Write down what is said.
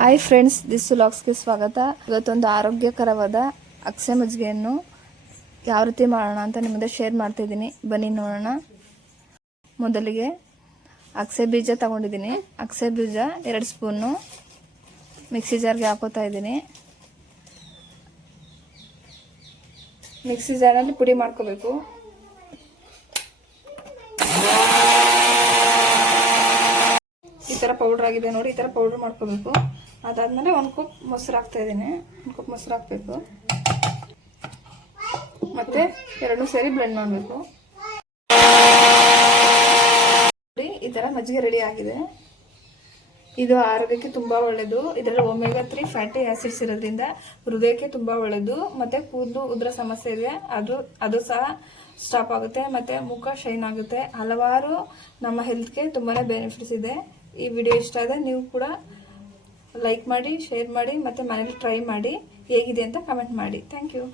Hi friends, this ವ್ಲಾಗ್ಸ್ಗೆ ಸ್ವಾಗತ. ಇವತ್ತೊಂದು ಆರೋಗ್ಯಕರವಾದ ಅಗಸೆ ಮಜ್ಜಿಗೆಯನ್ನು ಯಾವ ರೀತಿ ಮಾಡೋಣ ಅಂತ ನಿಮ್ಮ ಮುಂದೆ ಶೇರ್ ಮಾಡ್ತಿದ್ದೀನಿ. ಬನ್ನಿ ನೋಡೋಣ. ಮೊದಲಿಗೆ ಅಗಸೆ ಬೀಜ ತಗೊಂಡಿದ್ದೀನಿ. ಅಗಸೆ ಬೀಜ 2 ಸ್ಪೂನು ಮಿಕ್ಸಿ ಜಾರ್ಗೆ ಹಾಕೋತಾ ಇದ್ದೀನಿ. ಮಿಕ್ಸಿ ಜಾರಲ್ಲಿ ಪುಡಿ ಮಾಡ್ಕೋಬೇಕು. ಈ ಥರ ಪೌಡ್ರ್ ಆಗಿದೆ ನೋಡಿ, ಈ ಥರ ಪೌಡ್ರ್ ಮಾಡ್ಕೋಬೇಕು. ಅದಾದಮೇಲೆ 1 ಕಪ್ ಮೊಸರು ಹಾಕ್ತಾ ಇದ್ದೀನಿ. 1 ಕಪ್ ಮೊಸರು ಹಾಕಬೇಕು, ಮತ್ತು 2 ಸೇರಿ ಬ್ಲೆಂಡ್ ಮಾಡಬೇಕು. ಈ ಥರ ಮಜ್ಜಿಗೆ ರೆಡಿ ಆಗಿದೆ. ಇದು ಆರೋಗ್ಯಕ್ಕೆ ತುಂಬ ಒಳ್ಳೆಯದು. ಇದರಲ್ಲಿ ಒಮೆಗಾ 3 ಫ್ಯಾಟಿ ಆಸಿಡ್ಸ್ ಇರೋದ್ರಿಂದ ಹೃದಯಕ್ಕೆ ತುಂಬ ಒಳ್ಳೆಯದು. ಮತ್ತು ಕೂದಲು ಉದುರ ಸಮಸ್ಯೆ ಇದೆ, ಅದು ಸಹ ಸ್ಟಾಪ್ ಆಗುತ್ತೆ. ಮತ್ತು ಮುಖ ಶೈನ್ ಆಗುತ್ತೆ. ಹಲವಾರು ನಮ್ಮ ಹೆಲ್ತ್ಗೆ ತುಂಬಾ ಬೆನಿಫಿಟ್ಸ್ ಇದೆ. ಈ ವಿಡಿಯೋ ಇಷ್ಟ ಆದರೆ ನೀವು ಕೂಡ ಲೈಕ್ ಮಾಡಿ, ಶೇರ್ ಮಾಡಿ, ಮತ್ತು ಮನೇಲಿ ಟ್ರೈ ಮಾಡಿ. ಹೇಗಿದೆ ಅಂತ ಕಮೆಂಟ್ ಮಾಡಿ. Thank you.